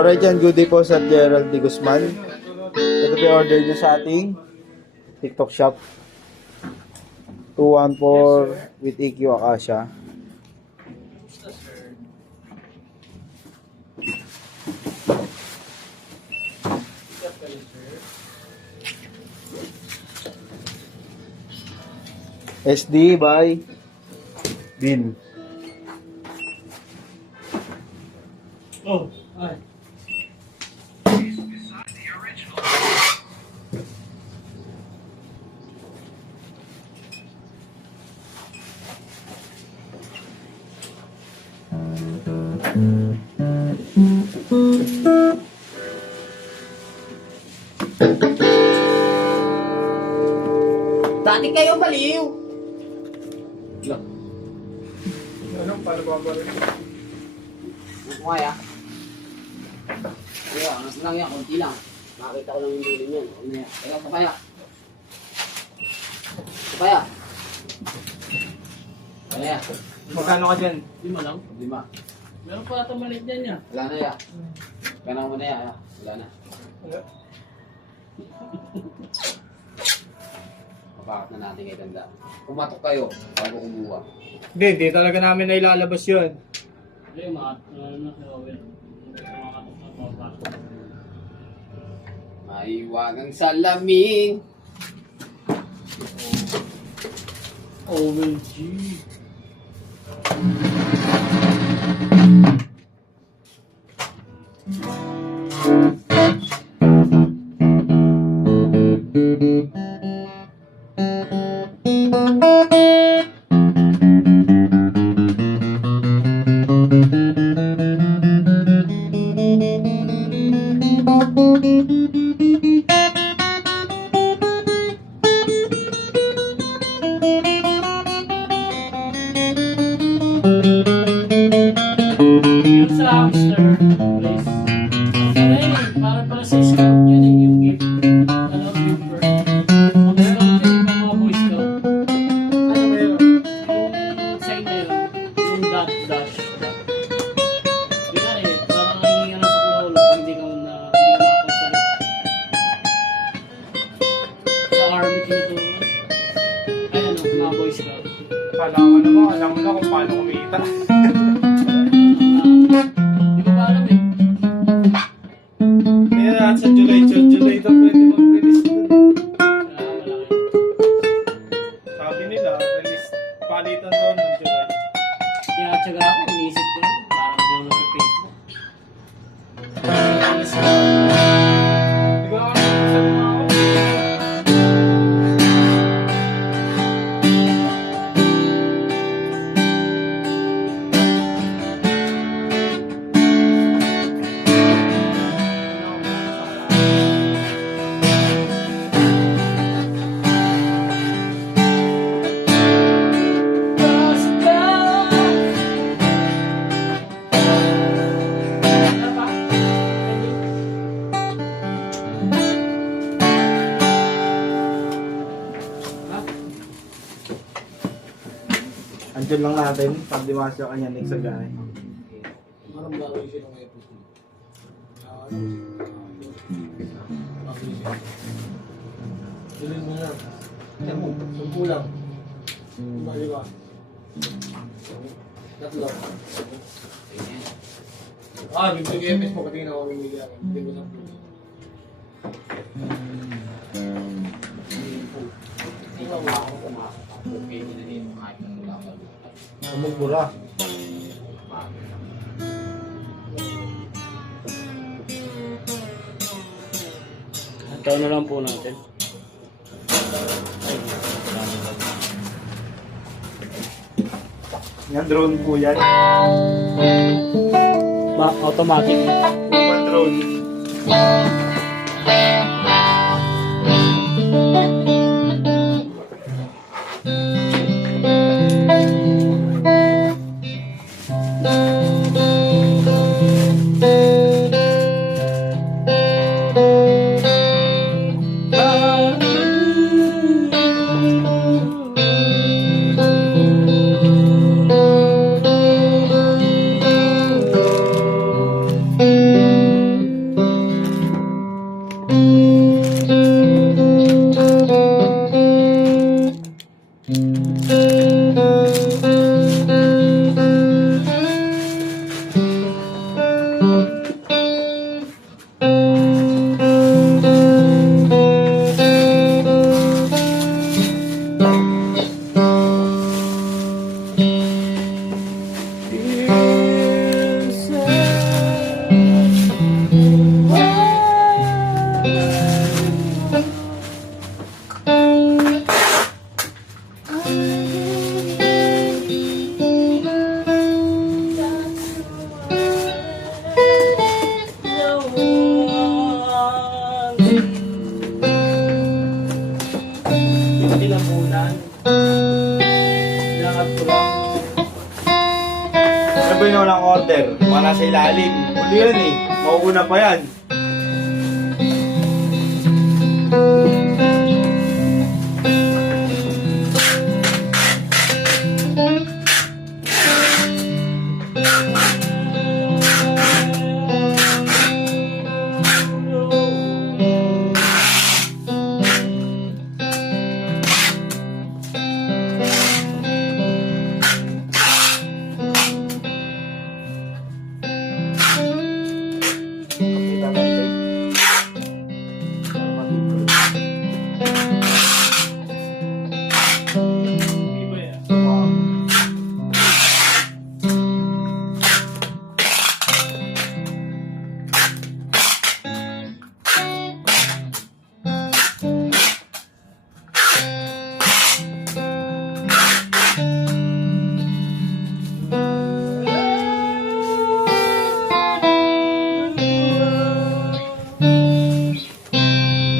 Alright yan, good day po sa Gerald D. Guzman. Ito po yung order nyo sa ating TikTok shop. 214 with EQ Acacia. SD by Bin. Oh, ay. Dati kayo baliw. Anong paano ba ba rin? Kaya. Kaya, mas lang yan, konti lang. Makakita ko lang yung dulo niyan. Kaya, kapaya. Kapaya. Kaya. Magkano ka dyan? 5 lang? 5. Meron pa ata maliit dyan niya. Wala na ya. Ganang mo na ya. Wala na. Papakat na natin kay Ganda. Pumatok kayo bago kumuha. Hindi talaga namin na ilalabas yun. Hindi, mga Maiwagang salamin. OMG. Sa hamster, please. Ayun, para pala sa scout yun eh, yung gift. Ano, giver. Mga scout yun, mga boy scout. Ano ba yun? Yung sign na yun, yung dot dash. Yun na eh, parang nangingi na sa kulolo pag hindi ka makapagsalit. Sa army tinutulungan. Ay ano, mga boy scout. Alam mo na kung paano kumita. Hindi ko pa alam eh. Kaya lahat sa July daw pwede mag-release dun. Kaya malaki. Sabi nila, release palitan daw ng July. Kaya tsaga ako, iniisip ko yun. Parang doon sa Facebook. Hindi ko ako nakasal mga ako. Andiyan lang natin, pag dimasya kanya next sa gani. Parang bago siya ng epos mo. Silin mo yan. Yan mo, 10 lang. Diba? 3. Bibigay epos mo katingin ako ng milya. Hindi ko 10. Hindi ko ako pumasok. Okay, hindi na din kahit na wala ka. Umubura. Antaw na lang po natin. Yan, drone po yan. Automatic. One drone. order. Mga nasa ilalim. Huli yan eh. Mauuna pa yan. Hindi ba yan?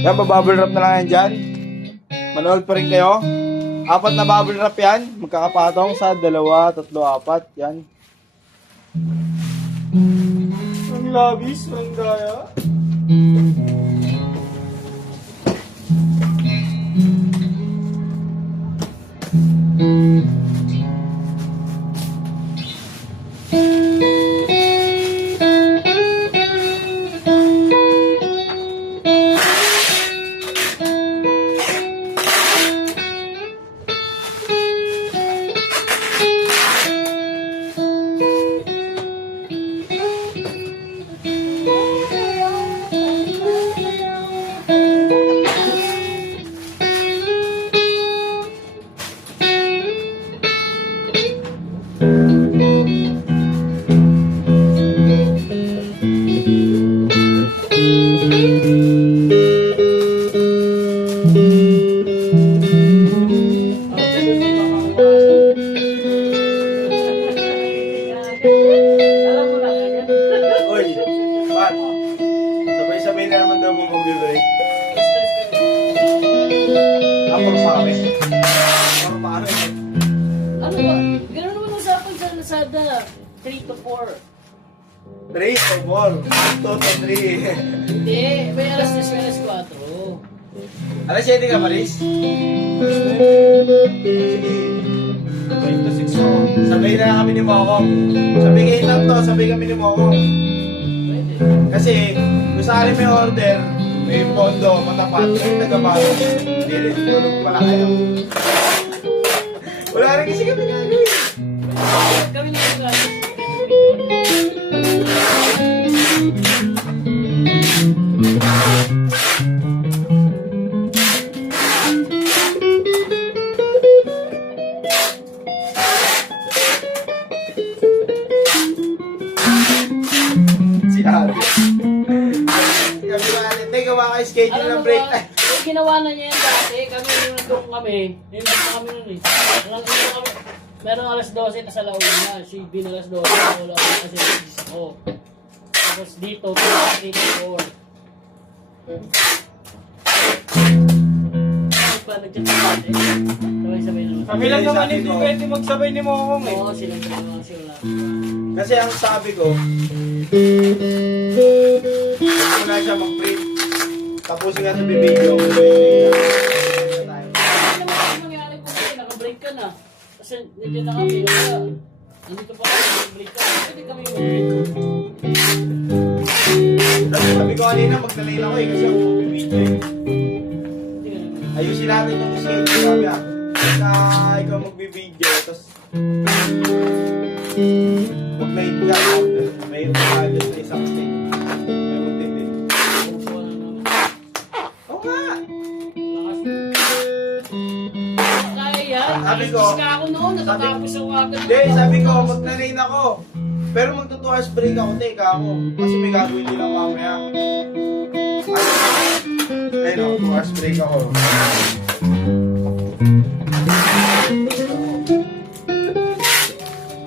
Yan, bubble wrap na lang yan dyan. Manood pa rin kayo. 4 na bubble wrap yan. Magkakapatong sa 2, 3, 4. Yan. Ang labis, ang gaya. Alam mo na agad. Uy, Pat. Sabay-sabay na naman daw mong mag-break. Ako sa amin. Ako pa amin. Ano ba? Ganun naman usapan sa Lazada. 3 to 4. 3 to 4. 2 to 3. Hindi. May alas 10, may alas 4. Alas 7 ka, Maris? Sige. 5 to 6 ako. Sabay na kami ni Mokong. Sabay kayo lang to, sabay kami ni Mokong. Pwede. Kasi, kung saan may order, may pondo, matapat, may tagabago. Hindi rin, tulog pala kayo. Wala rin kasi kami gagawin. Kami na yung gano'n. Si Abby. Kami ba, hindi gawa kayo schedule ng break time. Yung ginawa na niya yan dati, kami yung nandun kami, yung nandun kami nun eh. Nandun kami, meron alas 12, tas alauna na, si Bin alas 12, wala ako kasi nagis ako. Tapos dito, 3 to 4. Ano ba, nag-chat na dati? Sabay-sabay naman. Kami lang naman hindi pwede magsabay ni Mokong eh. Oo, silang dalawa, sila. Kasi ang sabi ko, muna siya mag-print. Tapusin nga sa bibigyo. Ano naman ang nangyari ko sa'yo, naka-break ka na. Kasi nandiyan na kami, wala. Nandito pa kami, nag-break ka na. Pwede kami mag-break. Sabi ko kanina, magdalay na ako eh, kasi ako magbibidyo eh. Hindi ka naman. Ayusin natin yung schedule, sabi ah. Na ikaw magbibidyo, tapos huwag na yung job, may umagas na isang stage. May magtitid. Uso na naman. Oo nga! Kaya yan. Sabi ko, Alis ka ako noon, natatapos ako agad. Hindi, sabi ko, magna-rain ako. Pero magto 2 hours break ako, teka ako. Kasi may gagawin din ako mamaya. Ayun o, 2 hours break ako.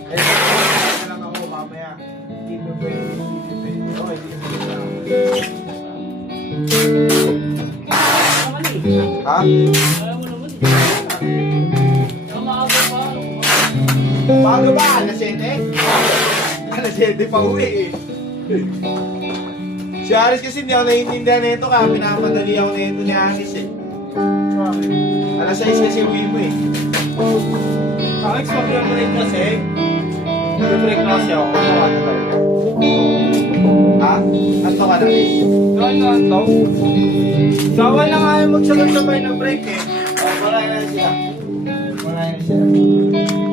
Ayun, na lang ako mamaya. Hindi pa pwede, hindi pwede. Okay, hindi pwede. Naman eh. Ha? Kaya mo naman eh. Kaya maaga pa. Bago ba? Alas 7? Alas alas 7 pa uwi eh. Si Aris kasi hindi ako naiintindihan nito kaya pinapadali ako nito ni Aris eh. Alas 6 kasi uwi mo eh. Alex, mag-break kasi. Mag-break na kasi ako. Ha? Anto ka na eh? Gawin na ito. Gawa na nga yung magsabay-sabay na break eh. Wala na sila. Wala na sila.